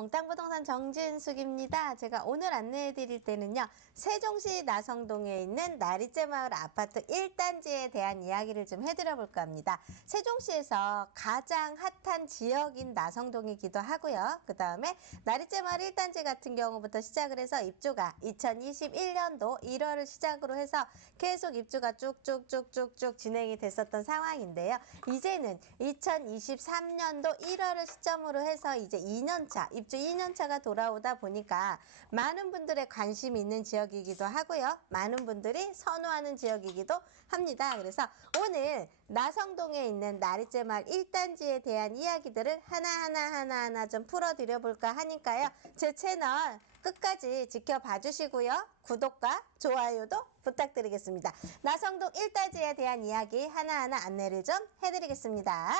몽땅부동산 정진숙입니다. 제가 오늘 안내해 드릴 때는요, 세종시 나성동에 있는 나리째마을 아파트 1단지에 대한 이야기를 좀 해드려 볼까 합니다. 세종시에서 가장 핫한 지역인 나성동이기도 하고요. 그 다음에 나리째마을 1단지 같은 경우부터 시작을 해서 입주가 2021년도 1월을 시작으로 해서 계속 입주가 쭉쭉쭉쭉쭉 진행이 됐었던 상황인데요. 이제는 2023년도 1월을 시점으로 해서 이제 2년차, 입주 2년차가 돌아오다 보니까 많은 분들의 관심이 있는 지역이기도 하고요. 많은 분들이 선호하는 지역이기도 합니다. 그래서 오늘 나성동에 있는 나리째마을 1단지에 대한 이야기들을 하나하나 좀 풀어드려 볼까 하니까요. 제 채널 끝까지 지켜봐 주시고요. 구독과 좋아요도 부탁드리겠습니다. 나성동 1단지에 대한 이야기 하나하나 안내를 좀 해드리겠습니다.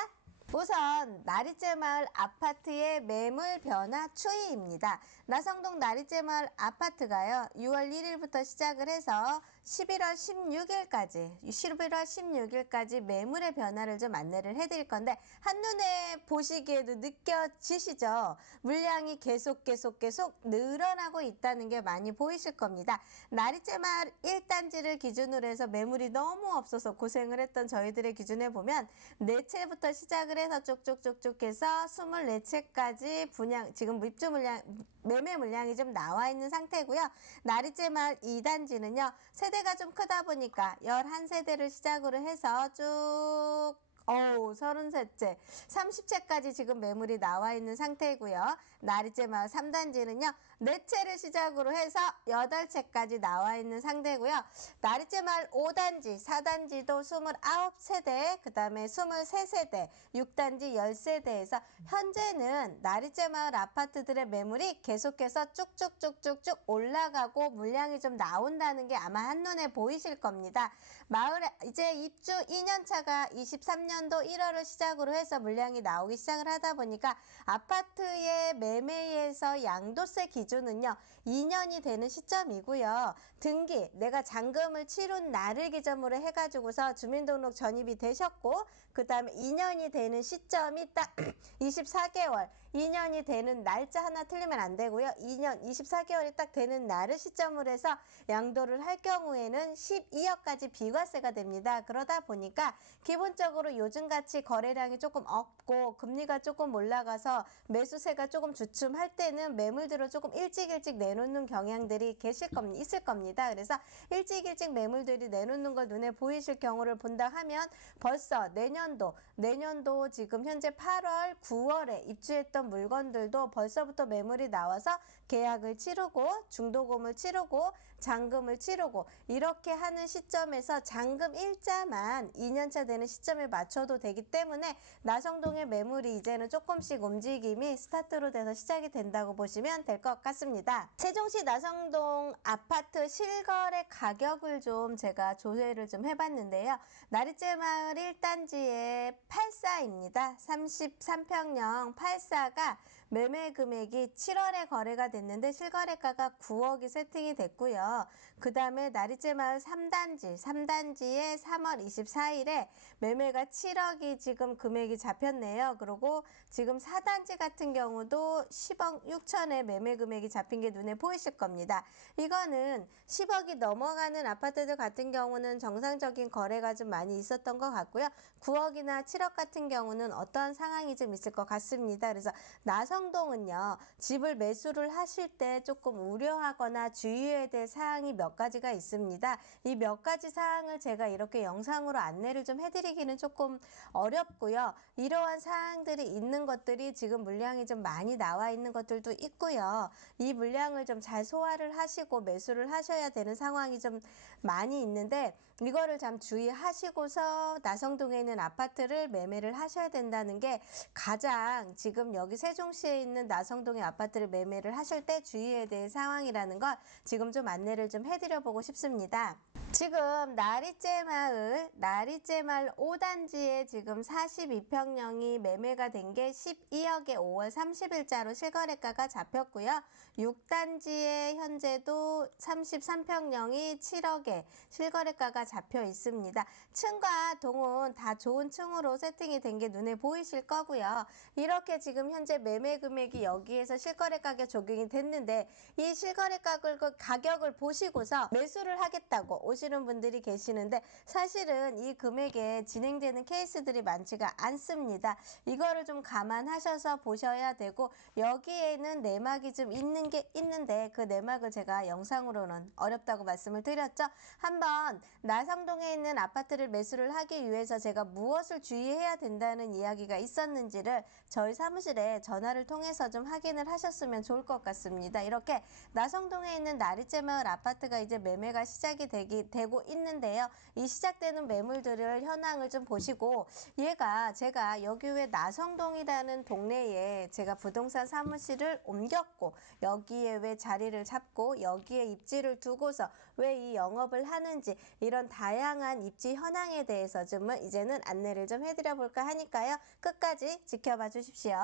우선 나리째마을 아파트의 매물 변화 추이입니다. 나성동 나리째마을 아파트가요. 6월 1일부터 시작을 해서 11월 16일까지 매물의 변화를 좀 안내를 해드릴 건데 한눈에 보시기에도 느껴지시죠? 물량이 계속 늘어나고 있다는 게 많이 보이실 겁니다. 나리째마을 1단지를 기준으로 해서 매물이 너무 없어서 고생을 했던 저희들의 기준에 보면 4채부터 시작을 해서 쭉쭉쭉 해서 24채까지 분양, 지금 입주 물량, 매매 물량이 좀 나와 있는 상태고요. 나리째마을 2단지는요. 세대가 좀 크다 보니까 11세대를 시작으로 해서 쭉 33채, 30채까지 지금 매물이 나와 있는 상태고요. 나리째마을 3단지는요. 4채를 시작으로 해서 8채까지 나와 있는 상태고요. 나리째마을 5단지, 4단지도 29세대, 그 다음에 23세대, 6단지 10세대에서 현재는 나리째마을 아파트들의 매물이 계속해서 쭉쭉쭉 올라가고 물량이 좀 나온다는 게 아마 한눈에 보이실 겁니다. 마을에 이제 입주 2년차가 23년도 1월을 시작으로 해서 물량이 나오기 시작을 하다 보니까 아파트의 매매에서 양도세 기준은요 2년이 되는 시점이고요. 등기 내가 잔금을 치른 날을 기점으로 해가지고서 주민등록 전입이 되셨고 그 다음에 2년이 되는 시점이 딱 24개월 2년이 되는 날짜 하나 틀리면 안 되고요. 2년 24개월이 딱 되는 날을 시점으로 해서 양도를 할 경우에는 12억까지 비과세가 됩니다. 그러다 보니까 기본적으로 요즘같이 거래량이 조금 없고 금리가 조금 올라가서 매수세가 조금 주춤할 때는 매물들을 조금 일찍 내놓는 경향들이 있을 겁니다. 그래서 일찍 매물들이 내놓는 걸 눈에 보이실 경우를 본다 하면 벌써 내년도 지금 현재 8월, 9월에 입주했던 물건들도 벌써부터 매물이 나와서 계약을 치르고 중도금을 치르고 잔금을 치르고 이렇게 하는 시점에서 잔금 일자만 2년차 되는 시점에 맞춰도 되기 때문에 나성동의 매물이 이제는 조금씩 움직임이 스타트로 돼서 시작이 된다고 보시면 될 것 같습니다. 세종시 나성동 아파트 실거래 가격을 좀 제가 조회를 좀 해봤는데요. 나리째마을 1단지의 84입니다. 33평형 84가 매매 금액이 7월에 거래가 됐는데 실거래가가 9억이 세팅이 됐고요. 그 다음에 나리째마을 3단지에 3월 24일에 매매가 7억이 지금 금액이 잡혔네요. 그리고 지금 4단지 같은 경우도 10억 6천에 매매 금액이 잡힌 게 눈에 보이실 겁니다. 이거는 10억이 넘어가는 아파트들 같은 경우는 정상적인 거래가 좀 많이 있었던 것 같고요. 9억이나 7억 같은 경우는 어떤 상황이 좀 있을 것 같습니다. 그래서 나성동은요. 집을 매수를 하실 때 조금 우려하거나 주의해야 될 사항이 몇 가지가 있습니다. 이 몇 가지 사항을 제가 이렇게 영상으로 안내를 좀 해드리기는 조금 어렵고요. 이러한 사항들이 있는 것들이 지금 물량이 좀 많이 나와 있는 것들도 있고요. 이 물량을 좀 잘 소화를 하시고 매수를 하셔야 되는 상황이 좀 많이 있는데 이거를 참 주의하시고서 나성동에 있는 아파트를 매매를 하셔야 된다는 게 가장 지금 여기 세종시에 있는 나성동의 아파트를 매매를 하실 때 주의해야 될 상황이라는 걸 지금 좀 안내를 좀 해드려 보고 싶습니다. 지금 나리째 마을 5단지에 지금 42평형이 매매가 된 게 12억에 5월 30일자로 실거래가가 잡혔고요. 6단지에 현재도 33평형이 7억에 실거래가가 잡혀 있습니다. 층과 동은 다 좋은 층으로 세팅이 된 게 눈에 보이실 거고요. 이렇게 지금 현재 매매 금액이 여기에서 실거래 가격 적용이 됐는데 이 실거래 가격을 보시고서 매수를 하겠다고 오시는 분들이 계시는데 사실은 이 금액에 진행되는 케이스들이 많지가 않습니다. 이거를 좀 감안하셔서 보셔야 되고 여기에는 내막이 좀 있는 게 있는데 그 내막을 제가 영상으로는 어렵다고 말씀을 드렸죠. 한번 나성동에 있는 아파트를 매수를 하기 위해서 제가 무엇을 주의해야 된다는 이야기가 있었는지를 저희 사무실에 전화를 통해서 좀 확인을 하셨으면 좋을 것 같습니다. 이렇게 나성동에 있는 나리째 마을 아파트가 이제 매매가 시작이 되고 있는데요. 이 시작되는 매물들을 현황을 좀 보시고 제가 여기 왜 나성동이라는 동네에 제가 부동산 사무실을 옮겼고 여기에 왜 자리를 잡고 여기에 입지를 두고서 왜 이 영업을 하는지 이런 다양한 입지 현황에 대해서 좀 이제는 안내를 좀 해드려 볼까 하니까요. 끝까지 지켜봐 주십시오.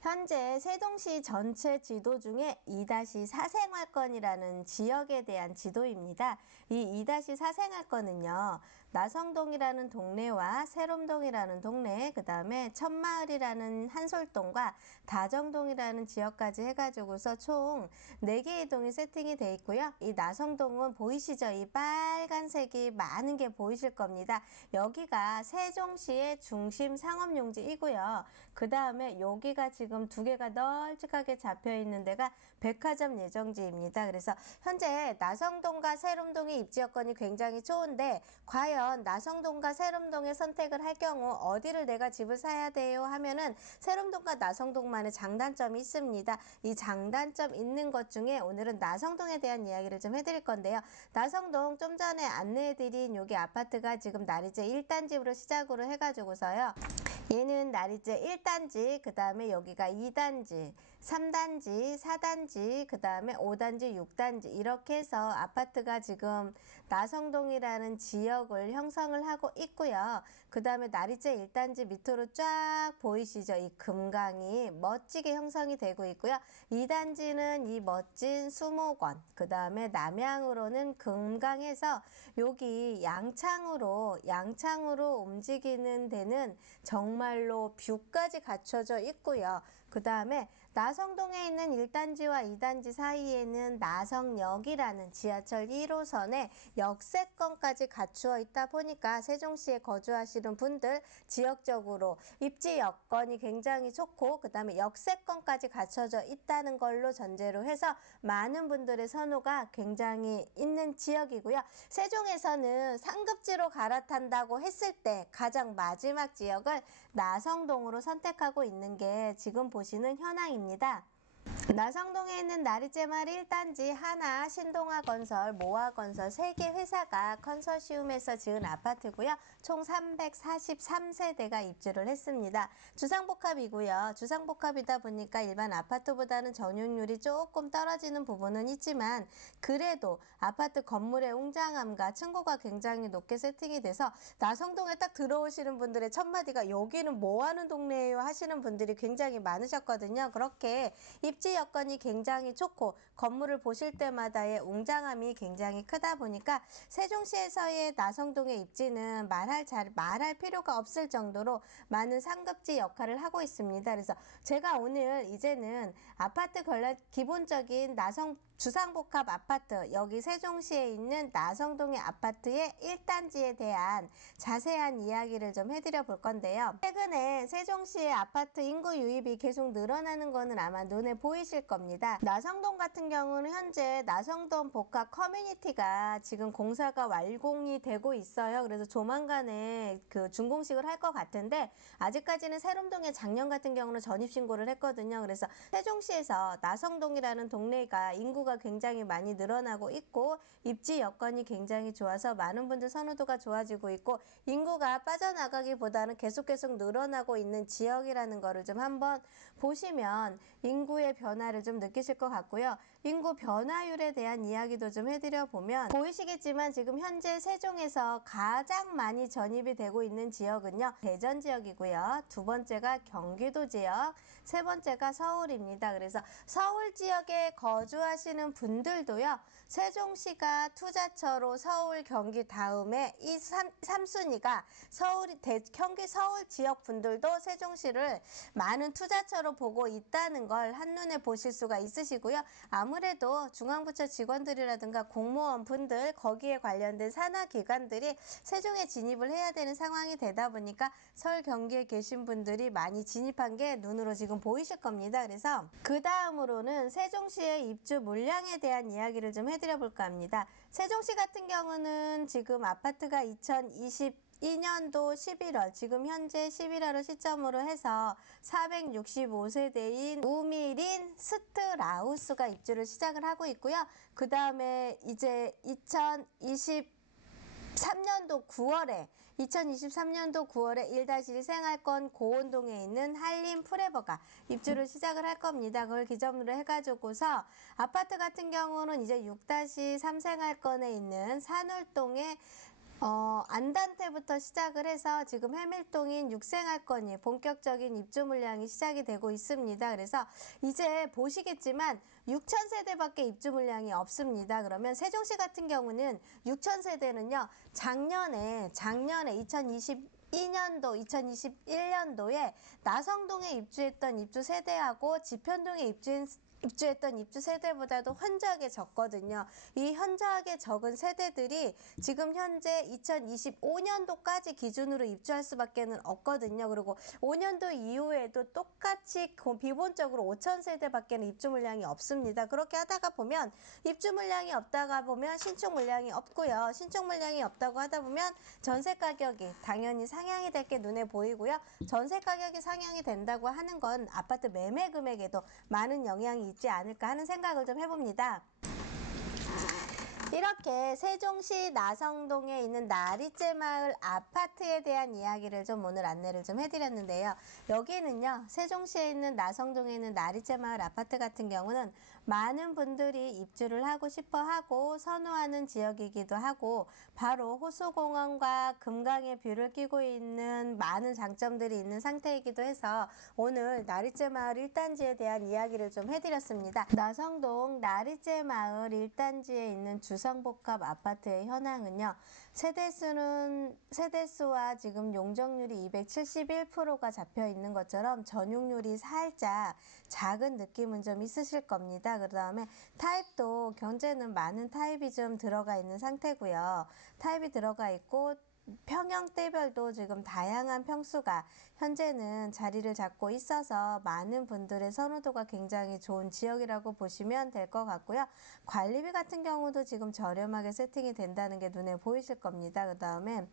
현재 세종시 전체 지도 중에 2-4 생활권이라는 지역에 대한 지도입니다. 이 2-4 생활권은요. 나성동이라는 동네와 새롬동이라는 동네, 그 다음에 천마을이라는 한솔동과 다정동이라는 지역까지 해가지고서 총 4개의 동이 세팅이 돼 있고요. 이 나성동은 보이시죠? 이 빨간색이 많은 게 보이실 겁니다. 여기가 세종시의 중심 상업용지이고요. 그 다음에 여기가 지금 2개가 널찍하게 잡혀 있는 데가 백화점 예정지입니다. 그래서 현재 나성동과 새롬동의 입지 여건이 굉장히 좋은데 과연 나성동과 새롬동에 선택을 할 경우 어디를 내가 집을 사야 돼요 하면은 새롬동과 나성동만의 장단점이 있습니다. 이 장단점 있는 것 중에 오늘은 나성동에 대한 이야기를 좀 해드릴 건데요. 나성동 좀 전에 안내해드린 여기 아파트가 지금 나리째 1단지로 시작으로 해가지고서요. 얘는 나리째 1단지, 그 다음에 여기가 2단지, 3단지, 4단지, 그 다음에 5단지, 6단지 이렇게 해서 아파트가 지금 나성동이라는 지역을 형성을 하고 있고요. 그 다음에 나리째 1단지 밑으로 쫙 보이시죠? 이 금강이 멋지게 형성이 되고 있고요. 2단지는 이 멋진 수목원, 그 다음에 남향으로는 금강에서 여기 양창으로 움직이는 데는 정말로 뷰까지 갖춰져 있고요. 그 다음에 나성동에 있는 1단지와 2단지 사이에는 나성역이라는 지하철 1호선에 역세권까지 갖추어 있다 보니까 세종시에 거주하시는 분들 지역적으로 입지 여건이 굉장히 좋고 그 다음에 역세권까지 갖춰져 있다는 걸로 전제로 해서 많은 분들의 선호가 굉장히 있는 지역이고요. 세종에서는 상급지로 갈아탄다고 했을 때 가장 마지막 지역을 나성동으로 선택하고 있는 게 지금 보시는 현황입니다. 나성동에 있는 나리째 마을 1단지 하나, 신동아건설, 모아건설 3개 회사가 컨소시움에서 지은 아파트고요. 총 343세대가 입주를 했습니다. 주상복합이고요. 주상복합이다 보니까 일반 아파트보다는 전용률이 조금 떨어지는 부분은 있지만 그래도 아파트 건물의 웅장함과 층고가 굉장히 높게 세팅이 돼서 나성동에 딱 들어오시는 분들의 첫 마디가 여기는 뭐하는 동네예요 하시는 분들이 굉장히 많으셨거든요. 그렇게 입지 여건이 굉장히 좋고 건물을 보실 때마다의 웅장함이 굉장히 크다 보니까 세종시에서의 나성동의 입지는 말할 필요가 없을 정도로 많은 상급지 역할을 하고 있습니다. 그래서 제가 오늘 이제는 아파트 관련 기본적인 주상복합 아파트 여기 세종시에 있는 나성동의 아파트의 1단지에 대한 자세한 이야기를 좀 해드려 볼 건데요. 최근에 세종시의 아파트 인구 유입이 계속 늘어나는 거는 아마 눈에 보이실 겁니다. 나성동 같은 경우는 현재 나성동 복합 커뮤니티가 지금 공사가 완공이 되고 있어요. 그래서 조만간에 그 준공식을 할 것 같은데 아직까지는 새롬동에 작년 같은 경우는 전입신고를 했거든요. 그래서 세종시에서 나성동이라는 동네가 인구가 인구가 굉장히 많이 늘어나고 있고 입지 여건이 굉장히 좋아서 많은 분들 선호도가 좋아지고 있고 인구가 빠져나가기보다는 계속 늘어나고 있는 지역이라는 거를 좀 한번 보시면 인구의 변화를 좀 느끼실 것 같고요. 인구 변화율에 대한 이야기도 좀 해드려 보면 보이시겠지만 지금 현재 세종에서 가장 많이 전입이 되고 있는 지역은요, 대전 지역이고요. 두 번째가 경기도 지역, 세 번째가 서울입니다. 그래서 서울 지역에 거주하시는 분들도요, 세종시가 투자처로 서울, 경기 다음에 이 3순위가 경기 서울 지역 분들도 세종시를 많은 투자처로 보고 있다는 걸 한눈에 보실 수가 있으시고요. 아무래도 중앙부처 직원들이라든가 공무원 분들, 거기에 관련된 산하기관들이 세종에 진입을 해야 되는 상황이 되다 보니까 서울, 경기에 계신 분들이 많이 진입한 게 눈으로 지금 보이실 겁니다. 그래서 그 다음으로는 세종시의 입주 물량에 대한 이야기를 좀 해드려 볼까 합니다. 세종시 같은 경우는 지금 아파트가 2022년도 11월, 지금 현재 11월을 시점으로 해서 465세대인 우미린 스트라우스가 입주를 시작을 하고 있고요. 그 다음에 이제 2023년도 9월에 1-1 생활권 고온동에 있는 한림 프레버가 입주를 시작을 할 겁니다. 그걸 기점으로 해가지고서 아파트 같은 경우는 이제 6-3 생활권에 있는 산울동에 안단테부터 시작을 해서 지금 해밀동인 6생활권이 본격적인 입주 물량이 시작이 되고 있습니다. 그래서 이제 보시겠지만 6,000세대밖에 입주 물량이 없습니다. 그러면 세종시 같은 경우는 6,000세대는요, 작년에 2022년도, 2021년도에 나성동에 입주했던 입주 세대하고 지편동에 입주했던 입주 세대보다도 현저하게 적거든요. 이 현저하게 적은 세대들이 지금 현재 2025년도까지 기준으로 입주할 수밖에 없거든요. 그리고 5년도 이후에도 똑같이 기본적으로 5,000세대밖에 입주 물량이 없습니다. 그렇게 하다가 보면 입주 물량이 없다가 보면 신축 물량이 없고요. 신축 물량이 없다고 하다 보면 전세 가격이 당연히 상향이 될 게 눈에 보이고요. 전세 가격이 상향이 된다고 하는 건 아파트 매매 금액에도 많은 영향이 있지 않을까 하는 생각을 좀 해봅니다. 이렇게 세종시 나성동에 있는 나리째 마을 아파트에 대한 이야기를 좀 오늘 안내를 좀 해드렸는데요. 여기는요, 세종시에 있는 나성동에 있는 나리째 마을 아파트 같은 경우는 많은 분들이 입주를 하고 싶어 하고 선호하는 지역이기도 하고 바로 호수공원과 금강의 뷰를 끼고 있는 많은 장점들이 있는 상태이기도 해서 오늘 나리째 마을 1단지에 대한 이야기를 좀 해드렸습니다. 나성동 나리째 마을 1단지에 있는 주성복합 아파트의 현황은요, 세대수와 지금 용적률이 271%가 잡혀 있는 것처럼 전용률이 살짝 작은 느낌은 좀 있으실 겁니다. 그 다음에 타입도 경제는 많은 타입이 좀 들어가 있는 상태고요. 타입이 들어가 있고 평형대별도 지금 다양한 평수가 현재는 자리를 잡고 있어서 많은 분들의 선호도가 굉장히 좋은 지역이라고 보시면 될 것 같고요. 관리비 같은 경우도 지금 저렴하게 세팅이 된다는 게 눈에 보이실 겁니다. 그 다음에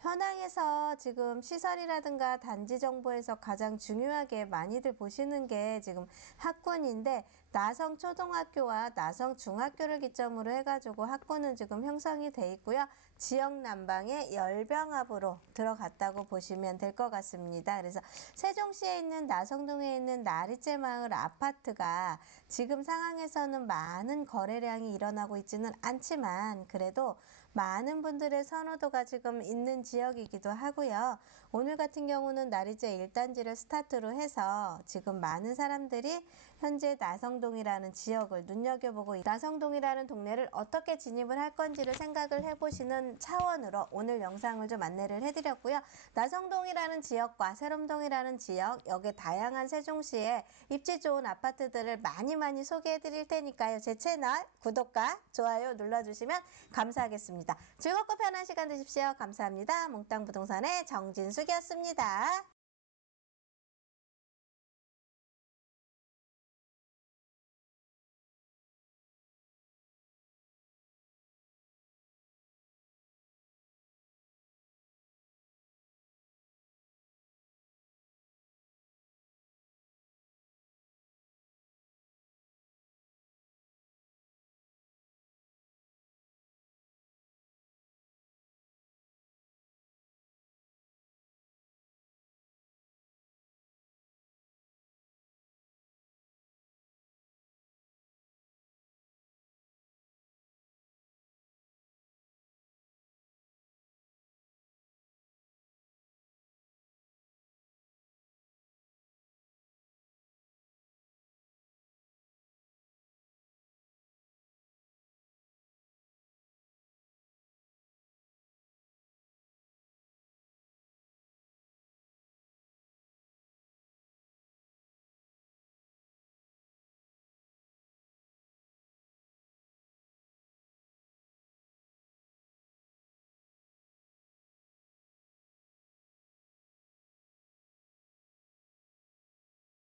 현황에서 지금 시설이라든가 단지 정보에서 가장 중요하게 많이들 보시는 게 지금 학군인데 나성 초등학교와 나성 중학교를 기점으로 해가지고 학군은 지금 형성이 돼 있고요. 지역 난방의 열병합으로 들어갔다고 보시면 될 것 같습니다. 그래서 세종시에 있는 나성동에 있는 나리째 마을 아파트가 지금 상황에서는 많은 거래량이 일어나고 있지는 않지만 그래도 많은 분들의 선호도가 지금 있는 지역이기도 하고요. 오늘 같은 경우는 나리째 1단지를 스타트로 해서 지금 많은 사람들이 현재 나성동이라는 지역을 눈여겨보고 나성동이라는 동네를 어떻게 진입을 할 건지를 생각을 해보시는 차원으로 오늘 영상을 좀 안내를 해드렸고요. 나성동이라는 지역과 세롬동이라는 지역, 여기 다양한 세종시에 입지 좋은 아파트들을 많이 소개해드릴 테니까요. 제 채널 구독과 좋아요 눌러주시면 감사하겠습니다. 즐겁고 편한 시간 되십시오. 감사합니다. 몽땅부동산의 정진숙이었습니다.